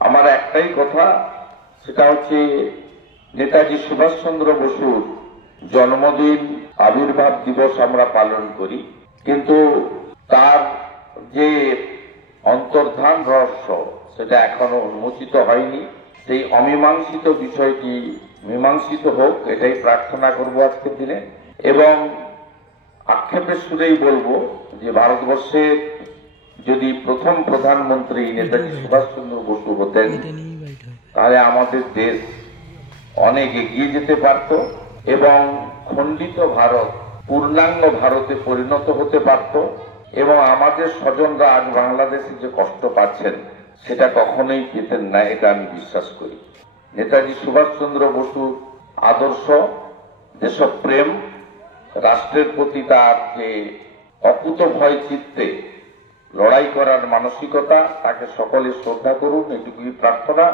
আমার একটাই কথা, সেটা হচ্ছে নেতাজি সুভাষচন্দ্র বসুর জন্মদিন আবির্ভাব দিবস আমরা পালন করি, কিন্তু তার যে অন্তর্ধান রহস্য সেটা এখনো উন্মোচিত হয়নি। সেই অমীমাংসিত বিষয়টি মীমাংসিত হোক, এটাই প্রার্থনা করব আজকের দিনে। এবং আক্ষেপের সুরেই বলবো যে ভারতবর্ষের যদি প্রথম প্রধানমন্ত্রী নেতাজি সুভাষচন্দ্র বসু হতেন, তাহলে আমাদের দেশ অনেক এগিয়ে যেতে পারত এবং খণ্ডিত ভারত পূর্ণাঙ্গ ভারতে পরিণত হতে পারত, এবং আমাদের স্বজনরা আজ বাংলাদেশে যে কষ্ট পাচ্ছেন সেটা কখনোই পেতেন না, এটা আমি বিশ্বাস করি। নেতাজি সুভাষচন্দ্র বসুর আদর্শ, দেশপ্রেম, রাষ্ট্রের প্রতি তার যে অকুতভয় চিত্তে লড়াই করার মানসিকতা, তাকে সকলে শ্রদ্ধা করুন, এটুকুই প্রার্থনা।